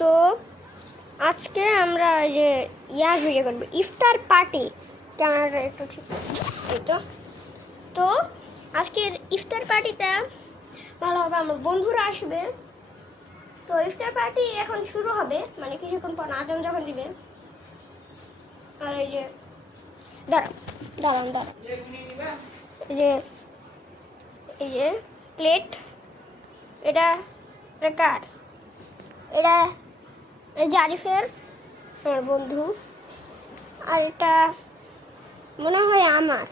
তো আজকে আমরা যে ভিডিও করবো ইফতার পার্টি। ক্যামেরাটা একটু ঠিক এই তো আজকের ইফতার পার্টিটা ভালো হবে, আমার বন্ধুরা আসবে। তো ইফতার পার্টি এখন শুরু হবে, মানে কিছুক্ষণ পর আজান যখন দিবে। আর এই যে দাঁড়ান এই যে প্লেট, এটা কার? এটা জারিফের, আমার বন্ধু। আর এটা মনে হয় আমার।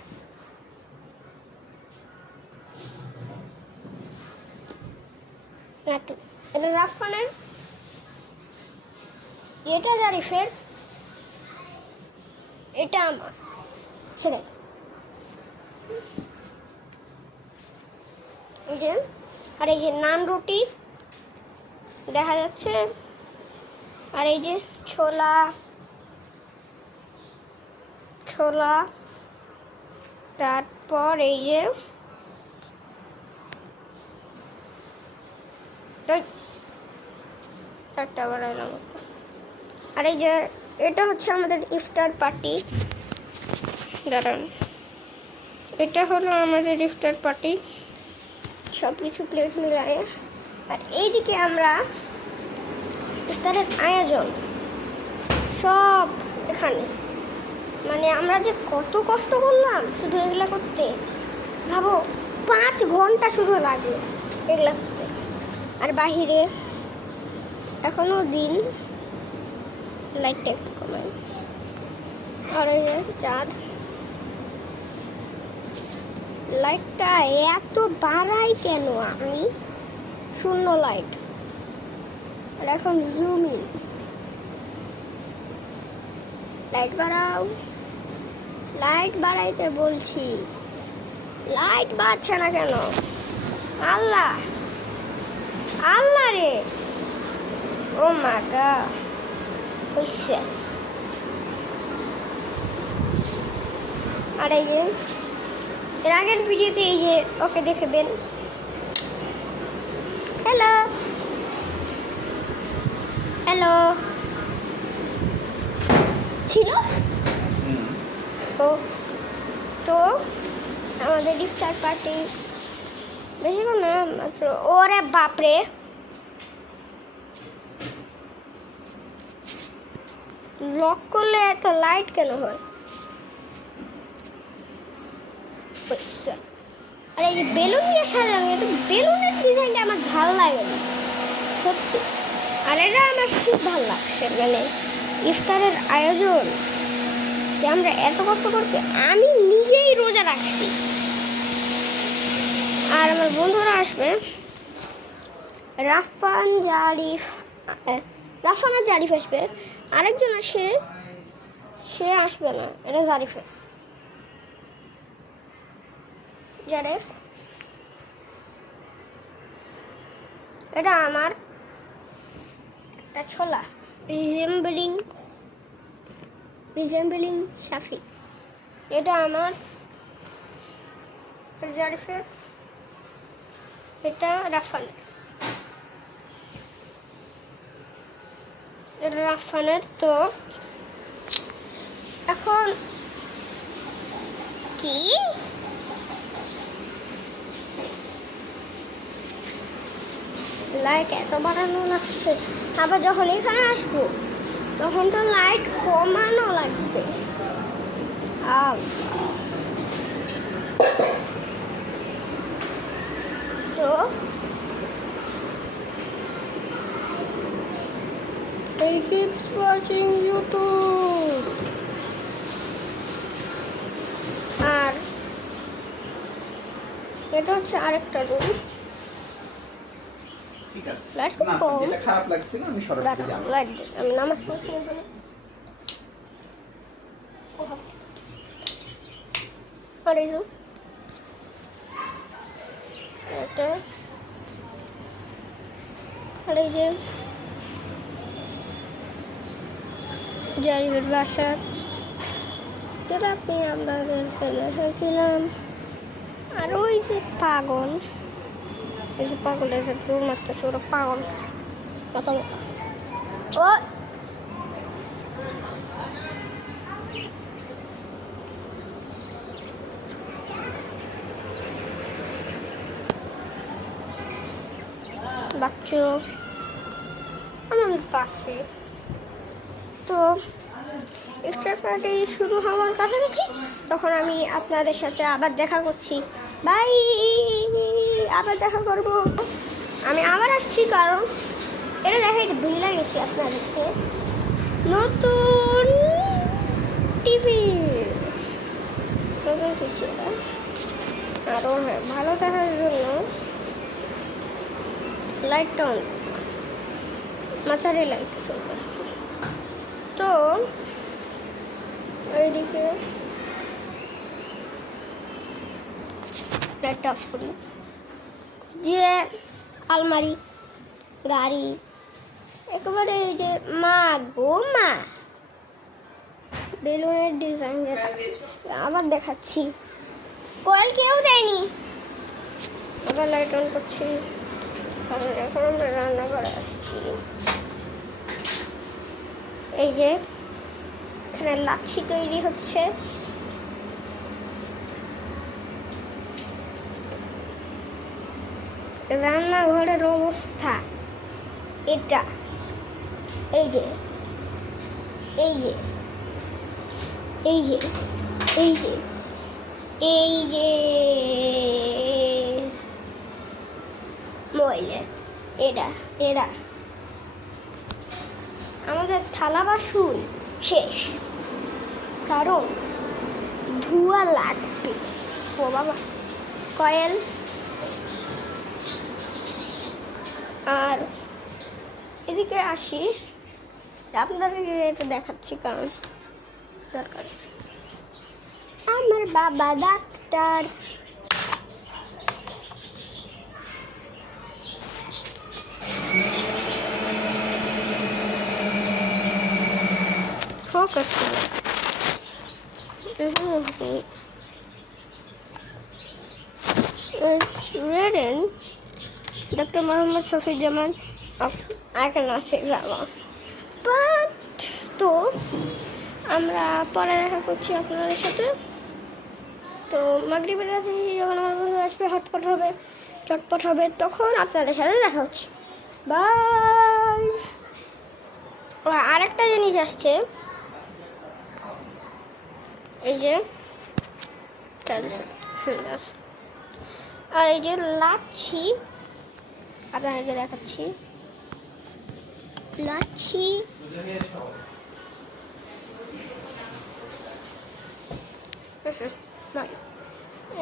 এটা রাফানের, এটা জারিফের, এটা আমার। সেটাই এই যে। আর এই যে নান রুটি দেখা যাচ্ছে, আর এই যে ছোলা, তারপর এই যে একটা বাড়াইলাম। আর এই যে এটা হচ্ছে আমাদের ইফতার পার্টি। দাঁড়ান, এটা হলো আমাদের ইফতার পার্টি, সব কিছু প্লেট মিলায়ে। আর এইদিকে আমরা ইফতারের আয়োজন সব এখানে, মানে আমরা যে কত কষ্ট করলাম শুধু এগুলা করতে, ভাবো 5 ঘন্টা শুধু লাগে এগুলা করতে। আর বাহিরে এখনো দিন, লাইটটা একটু কমাই। আর এই যে চাঁদ, লাইটটা এত বাড়াই কেন আমি? শূন্য লাইট। আর এখন জুম ইন, লাইট বাড়াও, লাইট বাড়াইতে বলছি, লাইট বাড়ছে না কেন? আল্লাহ রে, ও মা গড, হইছে। আর এই যে এর আগের ভিডিওতে এই যে ওকে দেখবেন। হ্যালো ছিল তো আমাদের ইফতার পার্টি বেশিক্ষণ না, মাত্র। ওরে বাপরে, লক করলে এত লাইট কেন হয়? আর এই যে বেলুন দিয়ে সাজানো, এটা বেলুনের ডিজাইনটা আমার ভালো লাগে না সত্যি। আর এটা আমার খুব ভালো লাগছে, মানে ইফতারের আয়োজন যে আমরা এত কষ্ট করছি। আমি নিজেই রোজা রাখছি, আর আমার বন্ধুরা আসবে। রাফান আর জারিফ আসবে। আরেকজন আসে, সে আসবে না, এটা জারিফ। এটা আমার একটা ছোলা, রিজেম্বলিং শাফি। এটা আমার জারিফের, এটা রাফানের। তো এখন কি লাইট এত বাড়ানো লাগছে, আবার যখন এখানে আসবো তখন তো লাইট কমানো লাগবে। তো he keeps watching YouTube. আর এটা হচ্ছে আরেকটা রুম। ঠিক আছে, লাইট খুব কম, যেটা খারাপ লাগছিল আমি সরাসরি যাব। লাইট দে, আমি নামাজ পড়ছি এখানে। আর এই যে এটা, আর এই যে জারিফের বাসার, যেটা আপনি আপনাদেরকে দেখাচ্ছিলাম। আর ওই যে পাগল, এই যে পাগল এসে দৌড় মারতেছে, ওরা পাগল মতামত। ও বাচ্চু আমার পাশে। তো ইফতার পার্টি শুরু হওয়ার কাছাকাছি তখন আমি আপনাদের সাথে আবার দেখা করছি। বাই, আবার দেখা করব। আমি আবার আসছি কারণ এটা দেখাইতে ভুলে গেছি আপনাদেরকে, নতুন টিভি নতুন কিছু আরও। হ্যাঁ, ভালো দেখার জন্য লাইটটা অন, মাঝারি লাইট চলবে। তো এইদিকে লাইটটা অফ করি, যে আলমারি, গাড়ি, একেবারে এই যে মা গো মা বেলুনের ডিজাইন যেটা আবার দেখাচ্ছি। কয়েল কেউ দেয়নি। আবার লাইট অন করছি কারণ এখন আমরা রান্না করে আসছি। এই যে এখানে লাচ্ছি তৈরি হচ্ছে। রান্নাঘরের অবস্থা এটা। এই যে এই যে এই যে এই যে এই যে ময়লা, এরা এরা আমাদের থালা বাসন শেষ, কারণ ধোঁয়া লাগবে। ও বাবা, কয়েল। আর এদিকে আসি, আপনাদেরকে এটা দেখাচ্ছি কারণ দরকার। আমার বাবা doctor. Focus written Dr. Muhammad Shafi Jaman of Akanasir Rama. But তো আমরা পরে দেখা করছি আপনাদের সাথে। তো মাগরিবের কাছে যখন আমার বন্ধু আসবে, হটপট হবে, চটপট হবে, তখন আপনাদের সাথে দেখা হচ্ছে। বাই। আরেকটা জিনিস আসছে, এই যে আর এই যে লাচ্ছি আপনাদেরকে দেখাচ্ছি। লাচ্ছি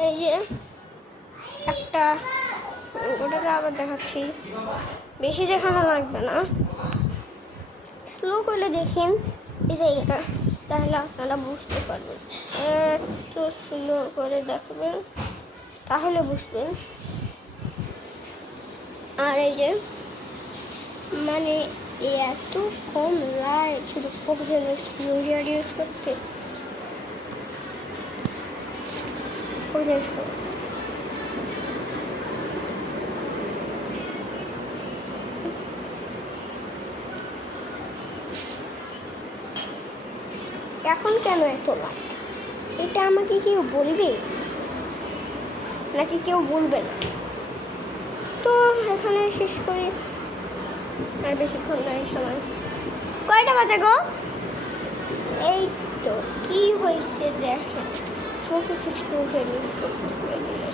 এই যে একটা, ওটাকে আবার দেখাচ্ছি, বেশি দেখানো লাগবে না, স্লো করে দেখেন এই জায়গাটা, তাহলে আপনারা বুঝতে পারবেন। একটু স্লো করে দেখবেন তাহলে বুঝবেন। আর এই যে মানে এত কম লাইট শুধু ফোকাসের এক্সপ্লোজার ইউজ করতে, এখন কেন এত লাইট? এটা আমাকে কেউ বলবে নাকি কেউ বলবে না? তো এখানে শেষ করি, আর বেশিক্ষণ নাই সময়। কয়টা বাজে গো? এই তো কি হয়েছে দেখেন, ফোকাস এক্সপ্লোজার ইউজ করতে গেলে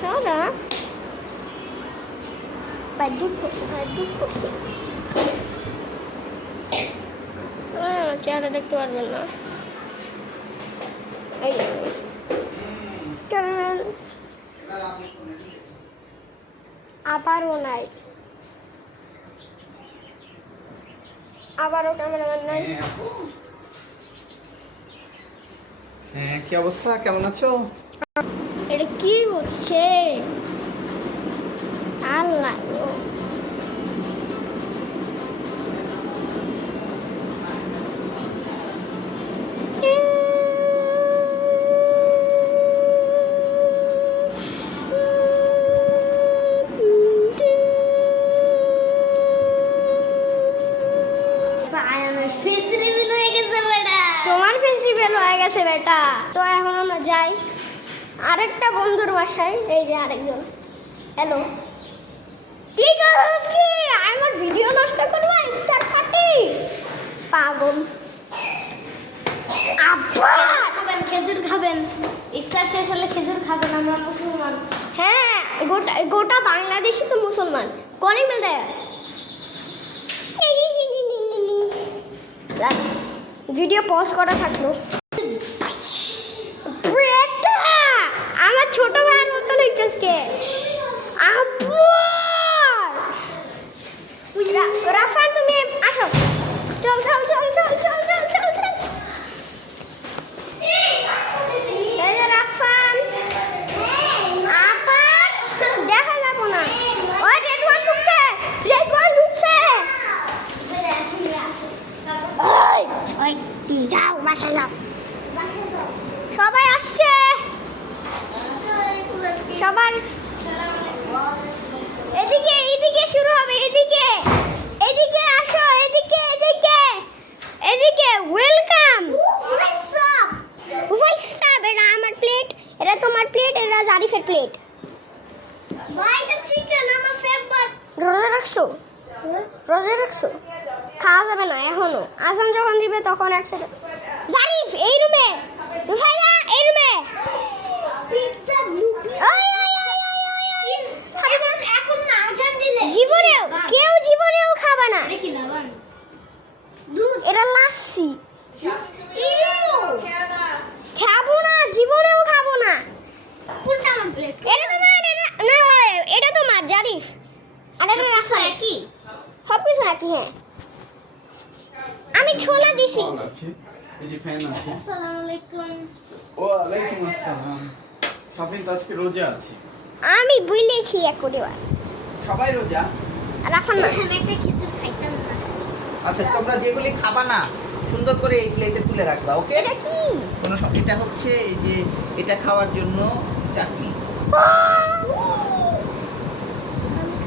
সারা দুধ করছে, চেহারা দেখতে পারবেন না। আবারও নাই, আবারও ক্যামেরাম্যান নাই। হ্যাঁ, কি অবস্থা, কেমন আছো? এটা কি হচ্ছে আল্লাহ? ফেল হয়ে গেছে বেটা। তো এখন আমরা যাই আরেকটা বন্ধুর বাসায়। এই যে আরেকজন। হ্যালো, কি করছ কি? আমার ভিডিও নষ্ট করবো ইফতার পার্টি? পাগল। আব্বা খাবেন, খেজুর খাবেন, ইফতার শেষ হলে খেজুর খাবেন। আমরা মুসলমান। হ্যাঁ, গোটা গোটা বাংলাদেশই তো মুসলমান। কলিং বেল দেয়। ভিডিও পজ করা থাকলো। বেটা, আমার ছোট ভাইয়ের মতো লিখতেছ কে? রাফান তুমি আসো। চল চল চল চল চল চল চল চল। এই যে রাফান। আপা দেখা যাবো না। ওই রেড ওয়ান ঢুকছে, রেড ওয়ান ঢুকছে। ওই ওই কি যাও বাসায় যাও। সবাই আসছে, সবার এদিকে এদিকে শুরু হবে। এদিকে এদিকে আসো, এদিকে এদিকে এদিকে। ওয়েলকাম। এটা আমার প্লেট, এটা তোমার প্লেট, এটা জারিফের প্লেট। ভাই এটা চিকেন আমার ফেভারিট। রোজা রাখছো? রোজা রাখছো? খাওয়া যাবে না এখনো। আজান যখন দিবে তখন একসাথে। জারিফ এই রুমে, রুফাইয়া এই রুমে। Pizza loopy. ওই ওই ওই ওই এখন না আজান দিলে জীবনেও কেউ জীবনেও খাবে না। এটা কি লাবান? দুধ। এটা লাস্সি। খাবো না, জীবনেও খাবো না। কোনটা আমার প্লেট? এটা তোমার, না এটা তোমার জারিফ। আর এটা রাফা। একই। সব কিছু একই। হ্যাঁ, আমি ছোলা দিছি। বল আছে, এই যে ফ্যান আছে। আসসালামু আলাইকুম। ওয়ালাইকুম আসসালাম। সাফিন তো আজকে রোজা আছে। আমি বলেছি একবার। সবাই রোজা? রাফান না। আমি একটা খেজুর খাইতাম না। আচ্ছা, তোমরা যেগুলি খাবা না সুন্দর করে এই প্লেটে তুলে রাখবা, ওকে? এটা কি? এটা হচ্ছে এই যে এটা খাওয়ার জন্য চাটনি,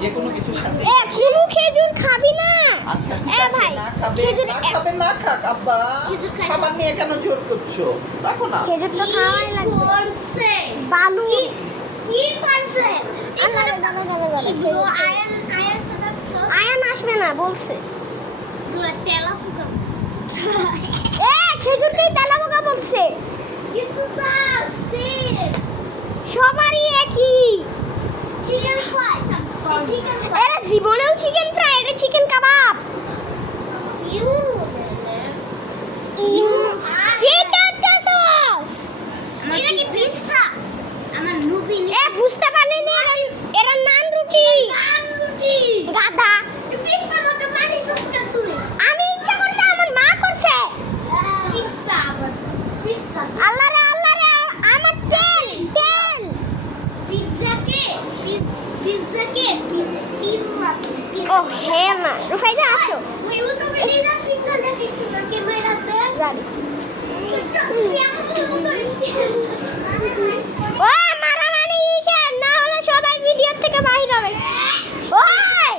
যে কোনো কিছুর সাথে। এ কোনো খেজুর খাবি না। আচ্ছা ঠিক এ আছে, ভাই, না খাবে খেজুর না খাবে না খাক। আব্বা খেজুর খাই। খাবার নিয়ে কেন জোর করছো? রাখো না। খেজুর তো খাওয়াই লাগবে। করছে? বালু। কি করছে? আল্লাহ রে, দাদা দাদা দাদা। এগুলো আয়ন পদার্থ। আয়ান আসবে না বলছে। এগুলো তেলা পোকা। এ খেজুরকেই তেলাপোকা বলছে। কিন্তু তা আসছে। সবারই একই। Chicken fry. চিকেন এরা জীবনেও চিকেন ফ্রাই, এটা চিকেন কাবাব। কি করতেছস? এটা কি পিৎজা? আমার নুবি এ বুঝতে পারলি না, এরা নান রুটি। নান রুটি। গাধা। তুই পিৎজা মতো বানিয়েছিস না তুই? আমি ইচ্ছা করছে, আমার মা করছে। পিৎজা আবার পিৎজা। আল্লাহ রে আল্লাহ রে, আমার তেল তেল। পিৎজাকে পিৎজাকে পিৎজা। ও হে মা, রুফাইদা আসো। ওই তো মেয়েরা ফিঙ্গার দেখিস না ক্যামেরাতে। জানি। ও মারামারি ইসে না হলে সবাই ভিডিও থেকে বাহির হবে। ওই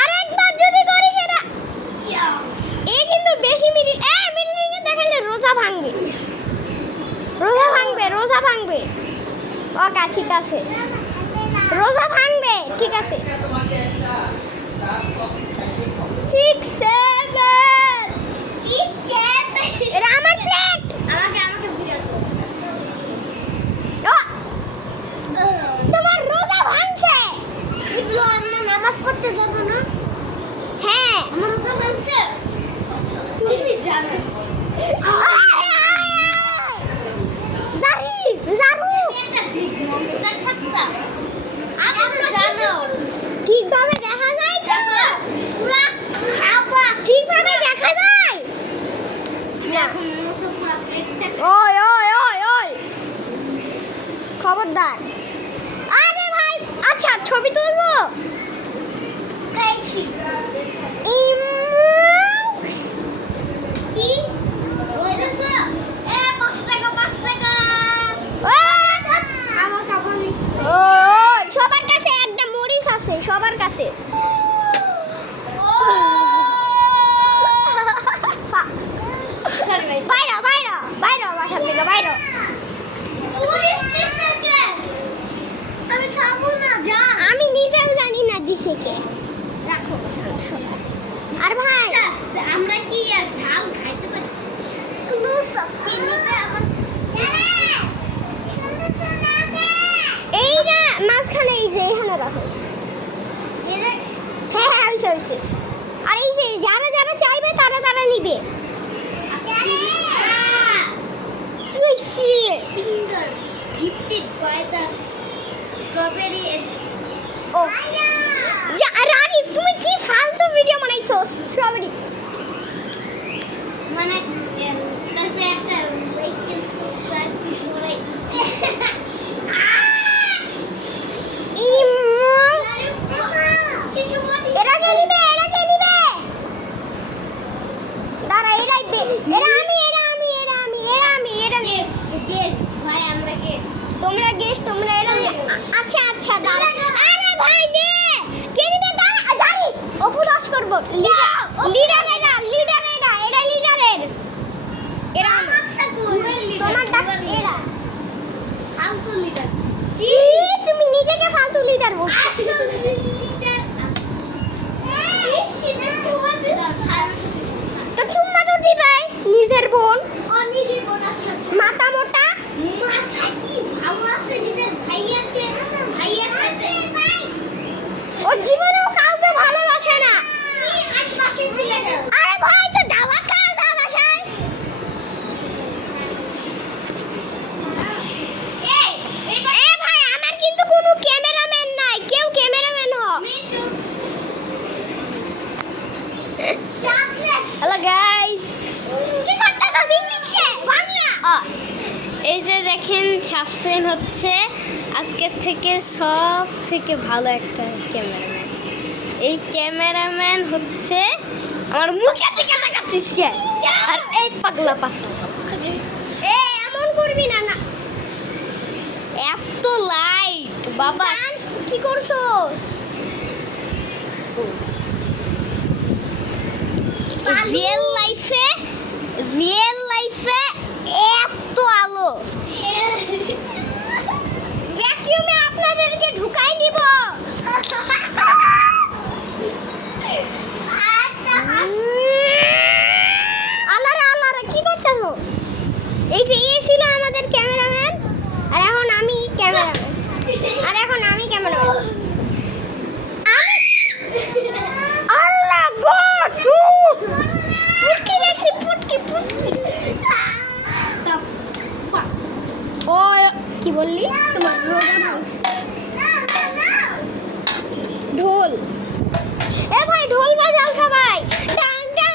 আরেকবার যদি করিস এটা, এ কিন্তু বেশি মিনিট দেখালে রোজা ভাঙবে, রোজা ভাঙবে, রোজা ভাঙবে। ওকে ঠিক আছে, রোজা ভাঙবে, ঠিক আছে। 6 7 এটা আমার প্লেট। আমাকে ভিডিও তোমার রোজা ভাঙছে। এগুলো আমরা নামাজ পড়তে যাব না? হ্যাঁ, আমার রোজা ভাঙছে। তুমি জানো? জারিফ জারু একটা বিগ মনস্টার থাকতাম। আমি তো জানো ঠিকভাবে দেখা যায় তো? পুরা খাবা ঠিকভাবে দেখা যায় না। এখন মুছো পুরা পেটটা। ওই ওই ওই ওই, খবরদার। আরে ভাই, আচ্ছা ছবি তুলবো। খাইছি কি রোজা এ 5 টাকা 5 টাকা। আমার খাবার নিছি। ওই সবার কাছে একটা মরিচ আছে, সবার কাছে। সরি ভাই। বাইরে দিছে কে? রাখো আর ভাই আচ্ছা, আমরা কি আর ঝাল খাইতে পারি? ক্লোজ আপ কিনতে আমার এই না মাঝখানে এই যে এখানে রাখো। হ্যাঁ হ্যাঁ হয়েছে। আর এই যে যারা যারা চাইবে তারা তারা নিবে। কি হয়েছে? fingers dipped by the strawberry and ও রারিফ তুমি কি ফালতু ভিডিও বানাইছো স্ট্রবেরি? মানে তারপরে একটা like and subscribe before I এরা কে নিবে? দাঁড়া গেস ভাই আমরা গেস তোমরা এরা আচ্ছা দাঁড়া। আরে ভাই নে কে নিবে? দাঁড়া জানি অপু দশ করব। লিডার এরা লিডারের। এরা তোমার ডাক এরা। ফালতু লিডার তুমি নিজেকে ফালতু লিডার বলছো। আসল লিডার তো চুম্মা তো দিবাই নিজের বোন নিজে বোনাচ্ছা মাথা মোটা। মাথা কি ভালো আছে নিজের ভাইয়ের সাথে ও জীবনেও কাউকে ভালোবাসে না। আশপাশে ছিল না আরে ভাই তো দাওয়াত খাওয়া যা বাসায়। এ ভাই আমার কিন্তু কোনো ক্যামেরাম্যান নাই, কেউ ক্যামেরাম্যান হ। চকলেট হ্যালো গাইস, কি করতেছস? ইংলিশ কে বাংলা? এই যে দেখেন সাফরিন হচ্ছে আজকের থেকে সব থেকে ভালো একটা ক্যামেরাম্যান। এই ক্যামেরাম্যান হচ্ছে আমার মুখের দিকে তাকাচ্ছিস কে? আর এই পাগলা পাশা এমন করবি না। এত লাইট বাবা সান, কি করছস? রিয়েল লাইফে এত আলো ভ্যাকিউমে আপনাদেরকে ঢুকাই নিব। আল্লাহরে কি করতেছো? এই যে এ ছিল আমাদের ক্যামেরাম্যান, আর এখন আমি ক্যামেরাম্যান। আল্লাহ গো চুপ। পুটকি দেখছি পুটকি। ও কি বললি? তোমার ঢোল। এ ভাই ঢোল বাজাও সবাই। ডাং ডাং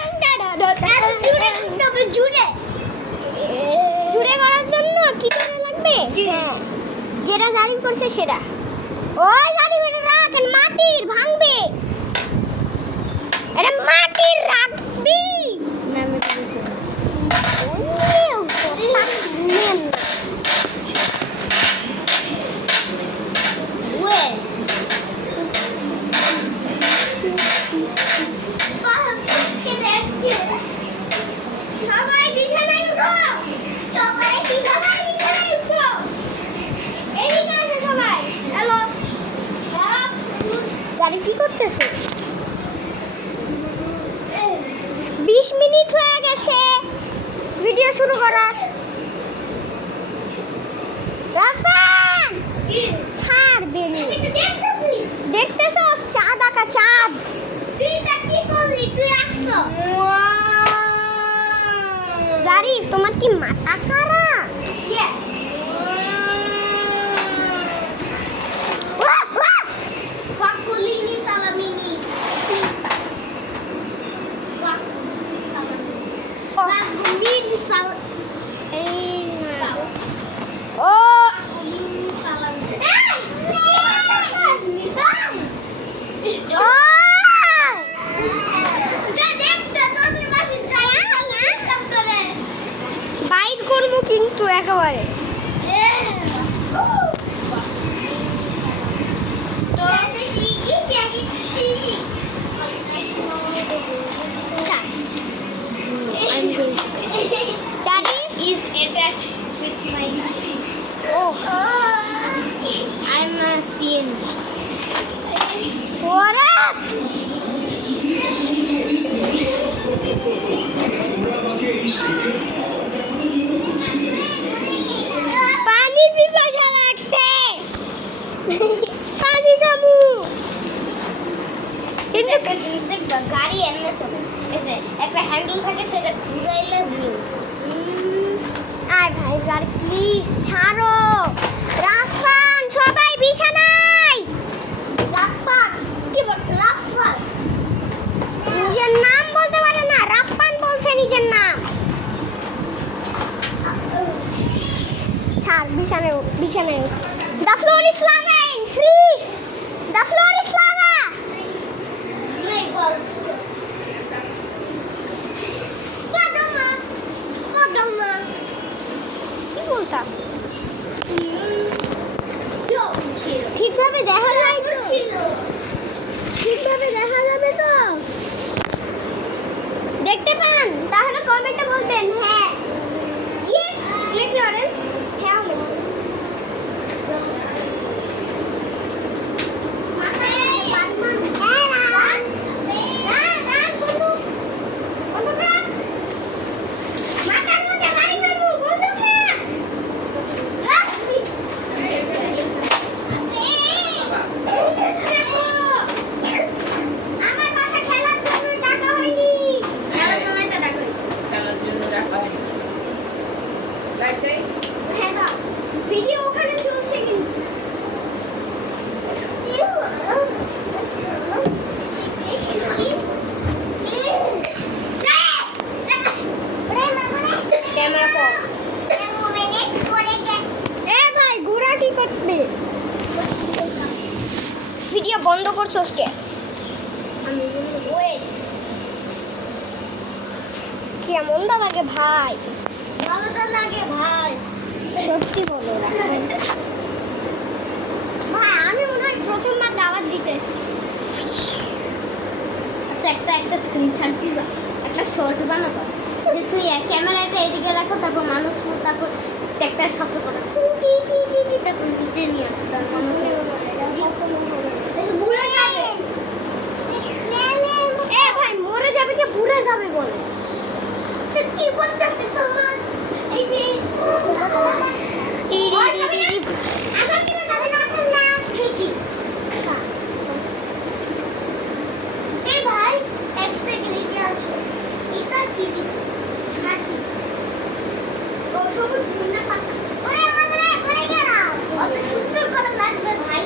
জুড়ে করার জন্য কি করা লাগবে? হ্যাঁ, যেটা জারি করছে সেটা। ওই জারি করে রাখেন, মাটির ভাঙবে। এটা মাটির রাখবি। সবাই বিছানায় উঠো। এদিকে আসো সবাই। হ্যালো গাড়ি কি করতেছো? 20 মিনিট হয়ে গেছে ভিডিও শুরু করার। রাফান ছাড় বেনি। দেখতেছস চাঁদ আঁকা চাঁদ। জারিফ তোমার কি মাথা খারাপ? ও বাইর করবো কি পানির পিপাসা লাগছে, পানি খাবো। কিন্তু একটা জিনিস দেখবা, গাড়ি এমনি চলে, এই যে একটা হ্যান্ডেল থাকে, সেটা ঘুরাইলে হুইল। আর ভাই স্যার প্লিজ ছাড়ো। রাফান সবাই বিছানায়। রাপ্পান কি বল, রাপ্পান নিজের নাম বলতে পারে না, রাফান বলছে নিজের নাম। ছাড়, বিছানায় উঠ, বিছানায় উঠ। The floor is lava in 3. The floor is lava. নাই বলছো পাদমা পাদমা কি বলতাস? ঠিকভাবে দেখা যায় তো? ঠিকভাবে দেখা যাবে তো? দেখতে পান? তাহলে কমেন্টে বলবেন হ্যাঁ। ইয়েস লিখে ওরেন হ্যাঁ বলুন। ভিডিও ওখানে চলছে কিন্তু ক্যামেরা পজ। এ ভাই ঘোড়া কি করবে? ভিডিও বন্ধ করছো আজকে? আমি ওয়েট কেমনটা লাগে ভাই? ভালোটা লাগে ভাই। সত্যি বলো ভাই, আমি মনে হয় প্রথমবার দাওয়াত দিতেছি। আচ্ছা একটা স্ক্রিনশট দিবা, একটা শর্ট বানাবো, যে তুই ক্যামেরাটা এদিকে রাখো, তারপর মানুষ, তারপর একটা শব্দ করো টি টি টি টি, তারপর নিচে নিয়ে আসো, তারপর মানুষের ভুলে যাবে। এ ভাই মরে যাবে কি পুড়ে যাবে বলে? তো কি বলতেছে তোমার এই যে টি টি টি টি। আসার কি যাবে না না খেছি। এ ভাই এক সেকেন্ড এদিকে আসো, এটা কি দিছে? হাসি ও সবুজ ধুনা পাতা। ওরে আমাদের পড়ে গেল, অত সুন্দর করে লাগবে ভাই।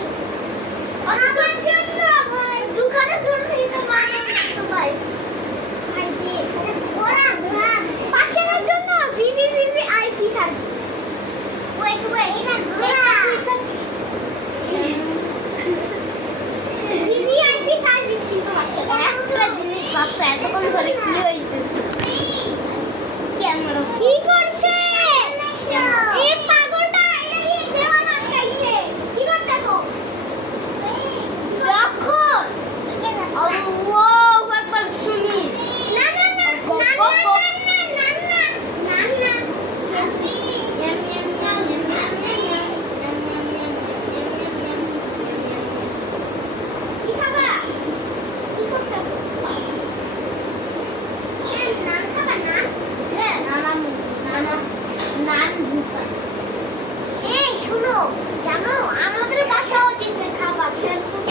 আমার জন্য ভাই, দোকানের জন্যই তো বানানো ভাই। ভাই দে এখানে ঘোড়া ঘোড়া বাচ্চাদের জন্য ভিভিআইপি সার্ভিস। ওয়েট এটা ঘোড়া। ভিভিআইপি সার্ভিস কিন্তু বাচ্চাদের। একটা জিনিস ভাবছো এতক্ষণ ধরে কি হইতেছে? ক্যামেরা কি করছে এই পাগলটা? এটা কি দেওয়াল আটকাইছে? কি করতেছো? যখন আল্লাহু আকবার শুনি, না না না গপ, না গপ, গপ। না না না না কি খাবা? কি করতে হবে? নান খাবা না? নান ভুপা। এই শুনো, জানো আমাদের বাসাও দিছে খাবার স্যাম্পল,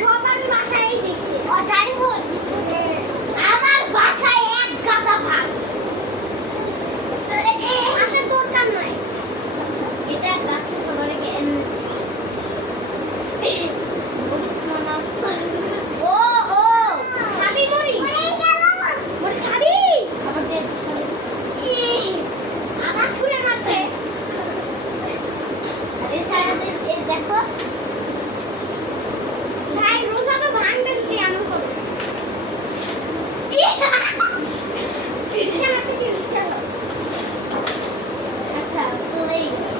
সবার বাসায় দিছে। ও জানি বল দিছে। আমার বাসায় এক গাদা ভাত। আমাদের দরকার নাই। এটা গাছে সবারকে এনেছি। বলিস না ও ও খাবি মরি? মরিস খাবি? খাবার দিয়ে সবাই। আবার ছুঁড়ে মারছে। আরে সারাদিন এই দেখো, ভাই রোজা তো ভাঙবে যদি এমন করো। বিছানা থেকে উঠে যাও। আচ্ছা চলেই গেল।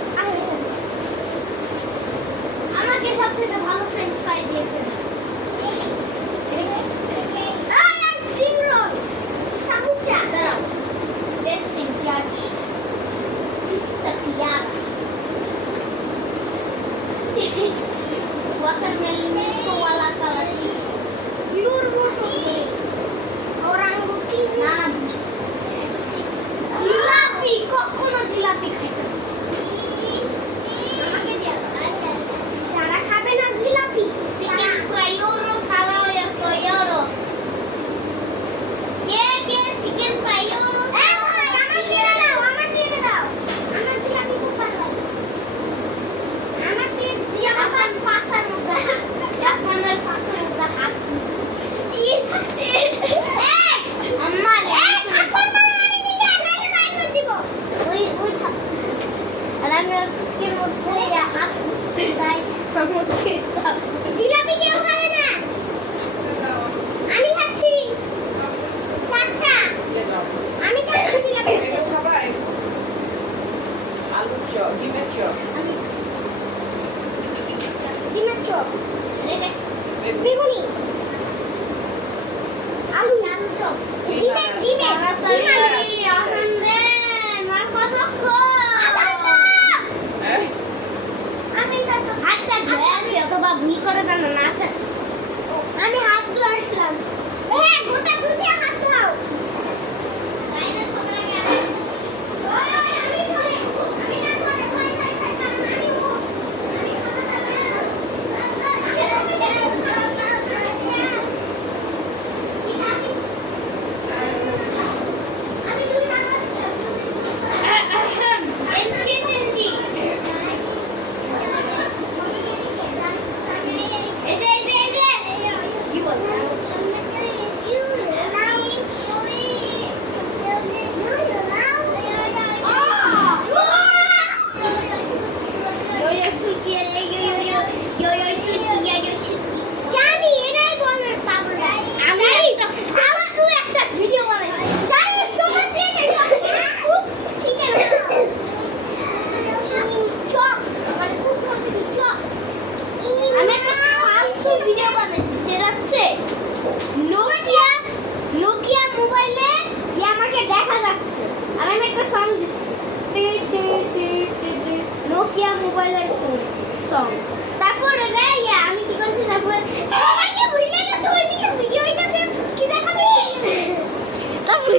আমাকে সব থেকে ভালো ফ্রেঞ্চ ফ্রাই দিয়েছে। স্প্রিং রোল সামুচা দাঁড়াও, টেস্টিং জাজ, this is the pear watermelon তো ওয়ালা কালাসি। বেগুনি আলু আলু চপ ডিমে ডিমে আসান দেন আর আমি তো হাতটা ধুয়ে আসি অথবা ভুল করে জানো না আচ্ছা আমি হাত ধুয়ে আসলাম হ্যাঁ গোটা দুটি হাত ধোও তাইলে সবার আগে আমি না করে ভয় ভয় খাই কারণ আমি হোস আমি আমি দুই নাম্বার এন্টি এই যে কি বল yo suki elle yo suki ya yo suki জানি এটাই বলার তাবলা আমি ফালতু একটা ভিডিও বানাইছি জানি তোমার প্লেটে খুব চিকেন চপ মানে খুব কোয়ান্টিটি চপ আমি একটা ফালতু ভিডিও বানাইছি সেটা হচ্ছে নোকিয়া মোবাইলে আমাকে দেখা যাচ্ছে আর আমি একটা সং দিচ্ছি নোকিয়া মোবাইলের সং তারপরে আমি কি করছি তারপরে সবাইকে ভুলে গেছে ওইদিকে ভিডিও হইতাছে কি দেখাবি তারপরে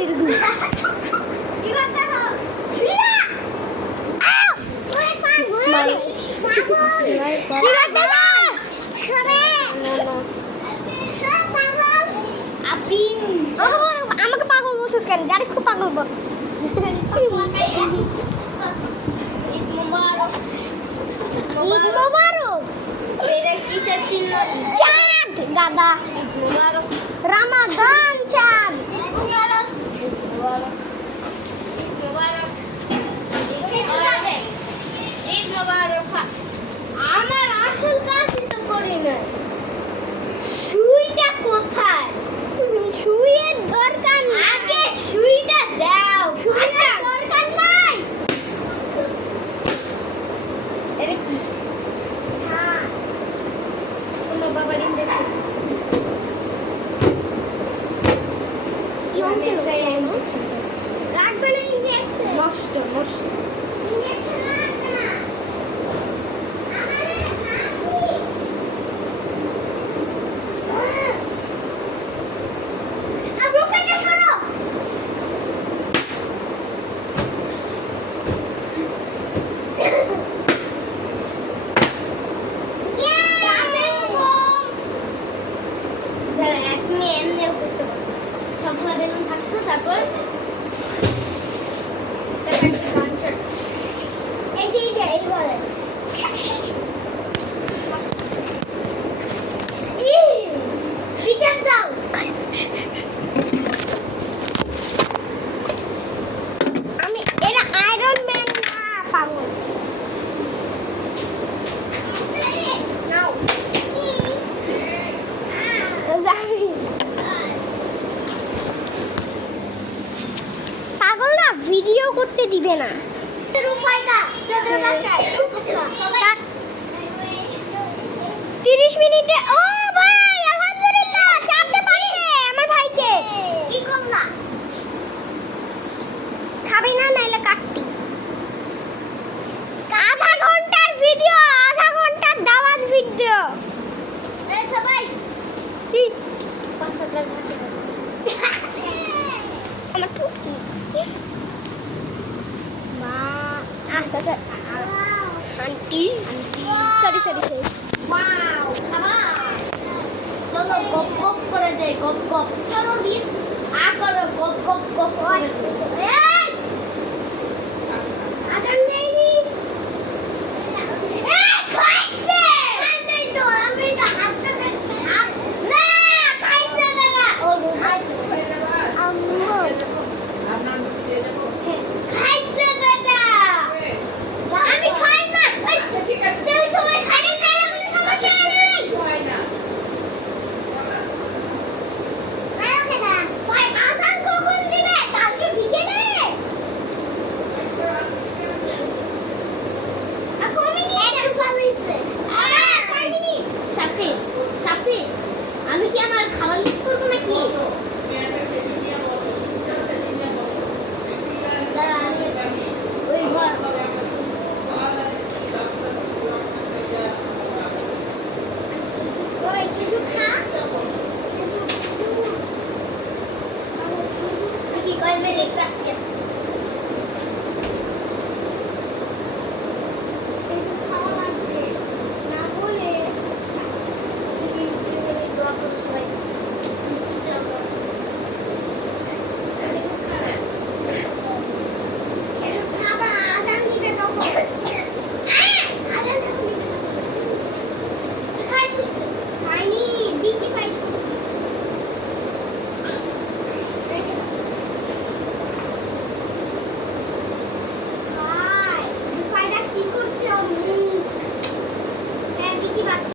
কি করতে হবে ভিলা আউ ওরে পা ঘুরে পাগল কি করতে যাস সবে সব পাগল আপিন আমাকে পাগল বলছিস কেন জানিস খুব পাগল বল ঈদ মুবারক ঈদ মোবারক এটা কিসের চিহ্ন চাঁদ দাদা ঈদ মুবারক রমাদান চাঁদ ঈদ মুবারক ঈদ মুবারক ঈদ মুবারক ঈদ মুবারক আমার আসল কাজই তো করি না সুইটা কোথায় শুয়ের দরকার নাই আগে সুইটা দাও শুয়ের দরকার নাই এটা কি হ্যাঁ তোমার বাবার ইনজেকশন কি হচ্ছে লাগবে না ইনজেকশন নষ্ট ইনজেকশন লাগবে না আমারে নাকি আব্বু ফেটে সরো তুমি এমনিও করতে পারো সবগুলো বেলুন থাকতো তারপর এই যে এই বলে বিচার দাও আমি এটা আয়রন ম্যান না পাগল নাও পাগল না ভিডিও করতে দিবে না রুফাইদা তোদের বাসায় সবাই 30 মিনিটে ও ভাই আলহামদুলিল্লাহ চাপতে পারছে আমার ভাইকে কি করলা খাবি না নাইলে কাটতি আধা ঘন্টার ভিডিও আধা ঘন্টার দাওয়াত ভিডিও এই সবাই কি 500 টাকা আমার টুকি মা আচ্ছা আচ্ছা আন্টি সরি ওয়াও খাবার চলো গপ গপ করে দে গপ গপ চলো বিশ করো গপ গপ গপ করে দে এই আদান দেইনি এই খাইছে আমি তো হাতটা দেখতে না খাইছে না ও রোজা আম্মু খাইছে বেটা আমি খাই না আচ্ছা ঠিক আছে তুই সবাই খাইলে খাইলে কোনো সমস্যা নাই হয় না ভাই আজান কখন দিবে কালকে বিকেলে এই যে